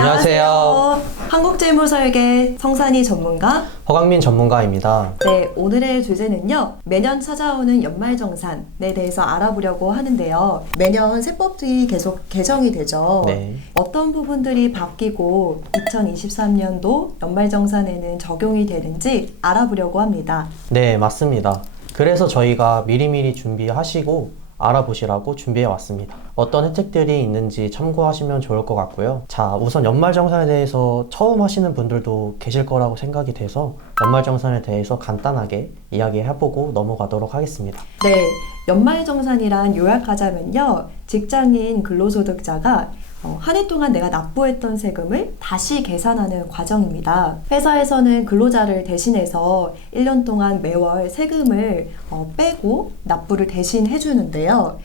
안녕하세요. 한국재무설계 성산이 전문가 허강민 전문가입니다. 네, 오늘의 주제는요. 매년 찾아오는 연말정산에 대해서 알아보려고 하는데요. 매년 세법들이 계속 개정이 되죠. 네. 어떤 부분들이 바뀌고 2023년도 연말정산에는 적용이 되는지 알아보려고 합니다. 네, 맞습니다. 그래서 저희가 미리미리 준비하시고 알아보시라고 준비해 왔습니다. 어떤 혜택들이 있는지 참고하시면 좋을 것 같고요. 자, 우선 연말정산에 대해서 처음 하시는 분들도 계실 거라고 생각이 돼서 연말정산에 대해서 간단하게 이야기해보고 넘어가도록 하겠습니다. 네, 연말정산이란 요약하자면요. 직장인 근로소득자가 한 해 동안 내가 납부했던 세금을 다시 계산하는 과정입니다. 회사에서는 근로자를 대신해서 1년 동안 매월 세금을 빼고 납부를 대신 해주는데요.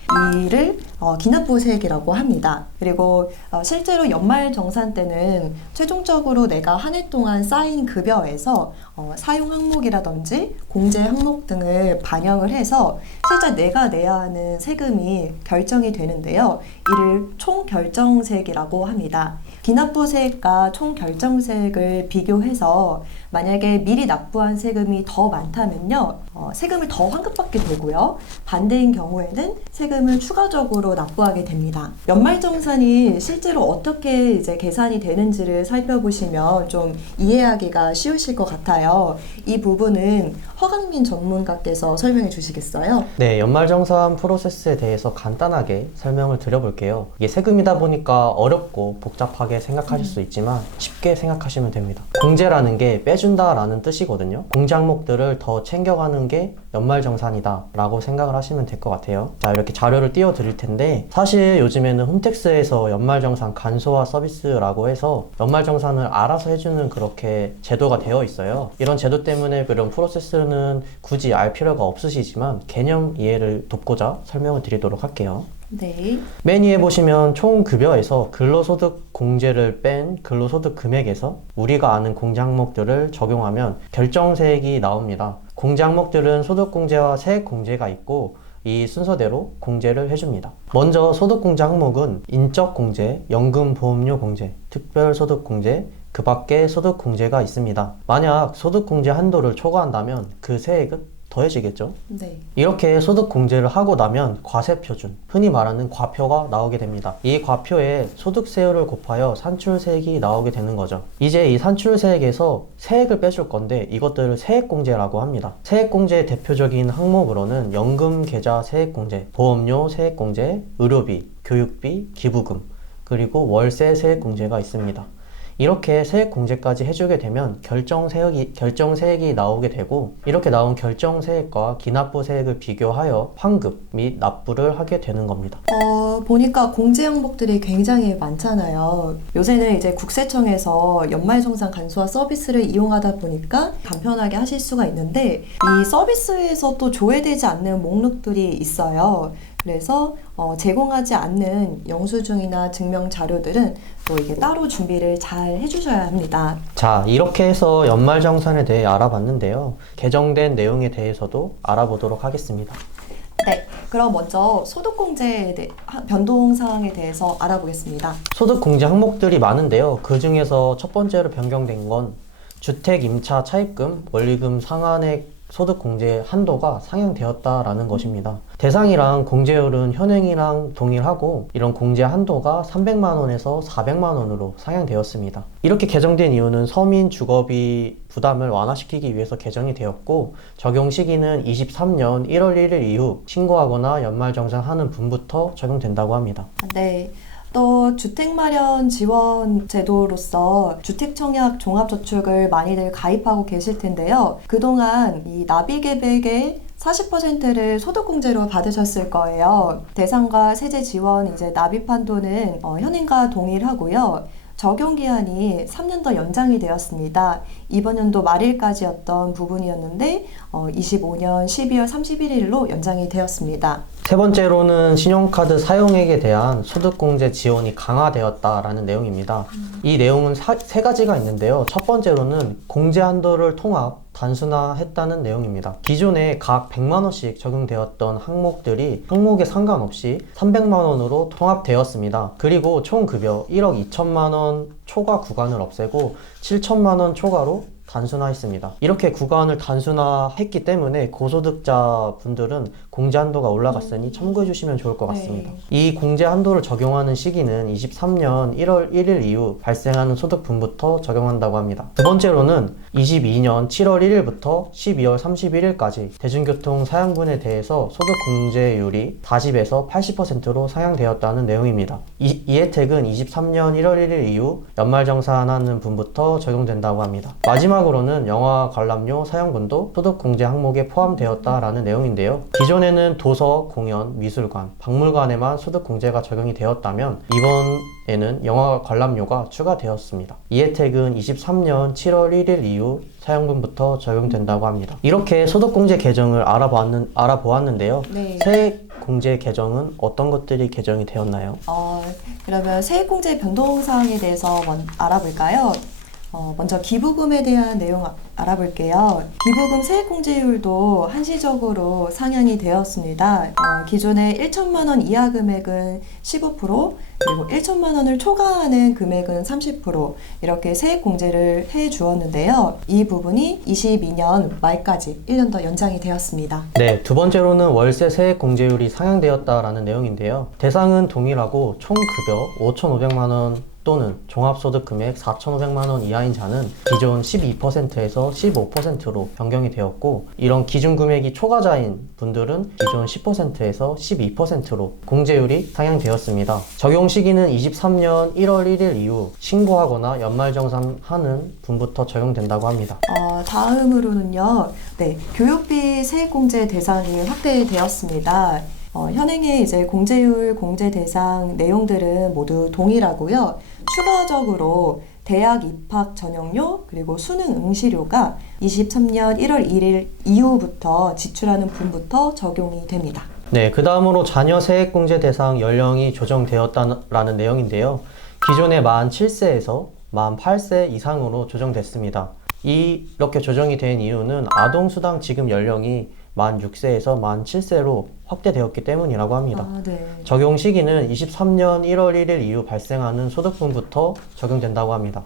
이를 기납부세액이라고 합니다. 그리고 실제로 연말정산 때는 최종적으로 내가 한 해 동안 쌓인 급여에서 사용 항목이라든지 공제 항목 등을 반영을 해서 실제 내가 내야 하는 세금이 결정이 되는데요. 이를 총결정세액이라고 합니다. 기납부세액과 총결정세액을 비교해서 만약에 미리 납부한 세금이 더 많다면요, 세금을 더 환급받게 되고요. 반대인 경우에는 세금을 추가적으로 납부하게 됩니다. 연말정산이 실제로 어떻게 이제 계산이 되는지를 살펴보시면 좀 이해하기가 쉬우실 것 같아요. 이 부분은 허강민 전문가께서 설명해 주시겠어요? 네, 연말정산 프로세스에 대해서 간단하게 설명을 드려볼게요. 이게 세금이다 보니까 어렵고 복잡하게 생각하실 수 있지만 쉽게 생각하시면 됩니다. 공제라는 게 빼준다라는 뜻이거든요. 공제 항목들을 더 챙겨가는 게 연말정산이다 라고 생각을 하시면 될 것 같아요. 자, 이렇게 자료를 띄워 드릴 텐데 사실 요즘에는 홈택스에서 연말정산 간소화 서비스라고 해서 연말정산을 알아서 해주는 그렇게 제도가 되어 있어요. 이런 제도 때문에 그런 프로세스는 굳이 알 필요가 없으시지만 개념 이해를 돕고자 설명을 드리도록 할게요. 네. 맨 위에 보시면 총 급여에서 근로소득 공제를 뺀 근로소득 금액에서 우리가 아는 공제 항목들을 적용하면 결정세액이 나옵니다. 공제 항목들은 소득공제와 세액공제가 있고 이 순서대로 공제를 해줍니다. 먼저 소득공제 항목은 인적공제, 연금보험료공제, 특별소득공제, 그 밖에 소득공제가 있습니다. 만약 소득공제 한도를 초과한다면 그 세액은 더해지겠죠? 네. 이렇게 소득공제를 하고 나면 과세표준, 흔히 말하는 과표가 나오게 됩니다. 이 과표에 소득세율을 곱하여 산출세액이 나오게 되는 거죠. 이제 이 산출세액에서 세액을 빼줄 건데 이것들을 세액공제라고 합니다. 세액공제의 대표적인 항목으로는 연금계좌 세액공제, 보험료 세액공제, 의료비, 교육비, 기부금, 그리고 월세 세액공제가 있습니다. 이렇게 세액공제까지 해주게 되면 결정세액이 나오게 되고 이렇게 나온 결정세액과 기납부세액을 비교하여 환급 및 납부를 하게 되는 겁니다. 보니까 공제 항목들이 굉장히 많잖아요. 요새는 이제 국세청에서 연말정산 간소화 서비스를 이용하다 보니까 간편하게 하실 수가 있는데 이 서비스에서 또 조회되지 않는 목록들이 있어요. 그래서 제공하지 않는 영수증이나 증명 자료들은 또 이게 따로 준비를 잘 해주셔야 합니다. 자, 이렇게 해서 연말정산에 대해 알아봤는데요. 개정된 내용에 대해서도 알아보도록 하겠습니다. 네, 그럼 먼저 소득공제에 변동 사항에 대해서 알아보겠습니다. 소득공제 항목들이 많은데요. 그 중에서 첫 번째로 변경된 건 주택 임차 차입금, 원리금 상한액 소득공제 한도가 상향되었다라는 것입니다. 대상이랑 공제율은 현행이랑 동일하고 이런 공제 한도가 300만 원에서 400만 원으로 상향되었습니다. 이렇게 개정된 이유는 서민 주거비 부담을 완화시키기 위해서 개정이 되었고 적용 시기는 23년 1월 1일 이후 신고하거나 연말정산하는 분부터 적용된다고 합니다. 네. 또 주택마련 지원 제도로서 주택청약 종합저축을 많이들 가입하고 계실 텐데요. 그동안 이 납입계획의 40%를 소득공제로 받으셨을 거예요. 대상과 세제 지원 이제 납입 한도는 현행과 동일하고요. 적용기한이 3년 더 연장이 되었습니다. 이번 연도 말일까지였던 부분이었는데 25년 12월 31일로 연장이 되었습니다. 세 번째로는 신용카드 사용액에 대한 소득공제 지원이 강화되었다라는 내용입니다. 이 내용은 세 가지가 있는데요. 첫 번째로는 공제 한도를 통합 단순화했다는 내용입니다. 기존에 각 100만 원씩 적용되었던 항목들이 항목에 상관없이 300만 원으로 통합되었습니다. 그리고 총 급여 1억 2천만 원 초과 구간을 없애고 7천만 원 초과로 단순화했습니다. 이렇게 구간을 단순화했기 때문에 고소득자 분들은 공제 한도가 올라갔으니 참고해 주시면 좋을 것 같습니다. 이 공제 한도를 적용하는 시기는 23년 1월 1일 이후 발생하는 소득분부터 적용한다고 합니다. 두 번째로는 22년 7월 1일부터 12월 31일까지 대중교통 사용분에 대해서 소득 공제율이 40에서 80%로 상향되었다는 내용입니다. 이 혜택은 23년 1월 1일 이후 연말정산하는 분부터 적용된다고 합니다. 마지막으로는 영화 관람료 사용분도 소득 공제 항목에 포함되었다라는 내용인데요. 기존에는 도서, 공연, 미술관, 박물관에만 소득 공제가 적용이 되었다면 이번에는 영화 관람료가 추가되었습니다. 이 혜택은 23년 7월 1일 이후 사용분부터 적용된다고 합니다. 이렇게 소득 공제 개정을 알아보았는데요. 네. 세액 공제 개정은 어떤 것들이 개정이 되었나요? 그러면 세액공제 변동사항에 대해서 알아볼까요? 먼저 기부금에 대한 내용 알아볼게요. 기부금 세액공제율도 한시적으로 상향이 되었습니다. 기존에 1천만 원 이하 금액은 15%, 그리고 1천만 원을 초과하는 금액은 30% 이렇게 세액공제를 해 주었는데요. 이 부분이 22년 말까지 1년 더 연장이 되었습니다. 네, 두 번째로는 월세 세액공제율이 상향되었다라는 내용인데요. 대상은 동일하고 총 급여 5,500만 원 또는 종합소득 금액 4,500만 원 이하인 자는 기존 12%에서 15%로 변경이 되었고, 이런 기준 금액이 초과자인 분들은 기존 10%에서 12%로 공제율이 상향되었습니다. 적용 시기는 23년 1월 1일 이후 신고하거나 연말정산하는 분부터 적용된다고 합니다. 다음으로는요, 교육비 세액공제 대상이 확대되었습니다. 현행의 이제 공제율, 공제 대상 내용들은 모두 동일하고요. 추가적으로 대학 입학 전형료 그리고 수능 응시료가 23년 1월 1일 이후부터 지출하는 분부터 적용이 됩니다. 네, 그 다음으로 자녀 세액공제 대상 연령이 조정되었다는 내용인데요. 기존에 만 7세에서 만 8세 이상으로 조정됐습니다. 이렇게 조정이 된 이유는 아동수당 지급 연령이 만 6세에서 만 7세로 확대되었기 때문이라고 합니다. 적용 시기는 23년 1월 1일 이후 발생하는 소득분부터 적용된다고 합니다.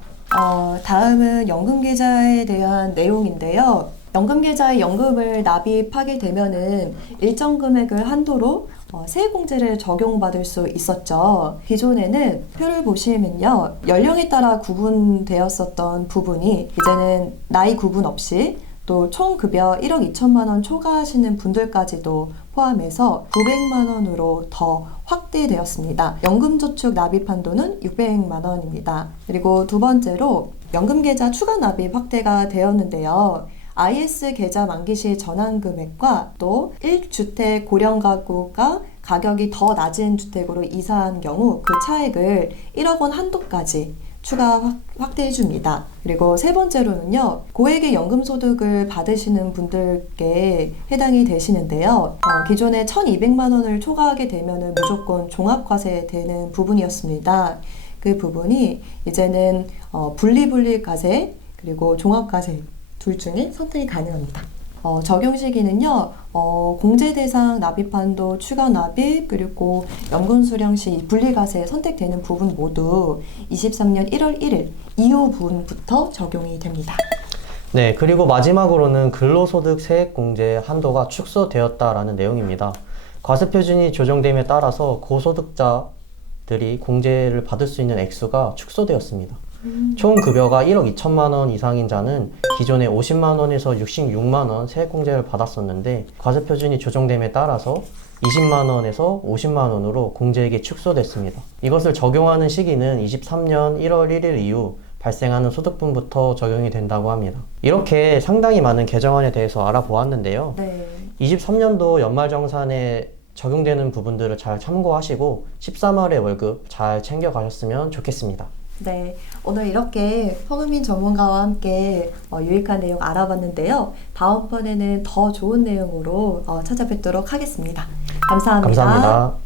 다음은 연금계좌에 대한 내용인데요. 연금계좌에 연금을 납입하게 되면은 일정 금액을 한도로 세액공제를 적용받을 수 있었죠. 기존에는 표를 보시면요, 연령에 따라 구분되었었던 부분이 이제는 나이 구분 없이 또 총 급여 1억 2천만 원 초과하시는 분들까지도 포함해서 900만 원으로 더 확대되었습니다. 연금저축 납입 한도는 600만 원입니다. 그리고 두 번째로 연금계좌 추가 납입 확대가 되었는데요. IS 계좌 만기 시 전환 금액과 또 1주택 고령 가구가 가격이 더 낮은 주택으로 이사한 경우 그 차액을 1억 원 한도까지 추가 확대해 줍니다. 그리고 세 번째로는요, 고액의 연금소득을 받으시는 분들께 해당이 되시는데요. 기존에 1,200만 원을 초과하게 되면 무조건 종합과세 되는 부분이었습니다. 그 부분이 이제는 분리과세 그리고 종합과세 둘 중에 선택이 가능합니다. 적용 시기는요, 공제 대상 납입 한도 추가 납입 그리고 연금 수령 시 분리과세 선택되는 부분 모두 23년 1월 1일 이후 부분부터 적용이 됩니다. 네, 그리고 마지막으로는 근로소득 세액공제 한도가 축소되었다라는 내용입니다. 과세표준이 조정됨에 따라서 고소득자들이 공제를 받을 수 있는 액수가 축소되었습니다. 총 급여가 1억 2천만 원 이상인 자는 기존에 50만 원에서 66만 원 세액공제를 받았었는데 과세표준이 조정됨에 따라서 20만 원에서 50만 원으로 공제액이 축소됐습니다. 이것을 적용하는 시기는 23년 1월 1일 이후 발생하는 소득분부터 적용이 된다고 합니다. 이렇게 상당히 많은 개정안에 대해서 알아보았는데요. 23년도 연말정산에 적용되는 부분들을 잘 참고하시고 13월의 월급 잘 챙겨가셨으면 좋겠습니다. 네, 오늘 이렇게 허금민 전문가와 함께 유익한 내용 알아봤는데요. 다음번에는 더 좋은 내용으로 찾아뵙도록 하겠습니다. 감사합니다. 감사합니다.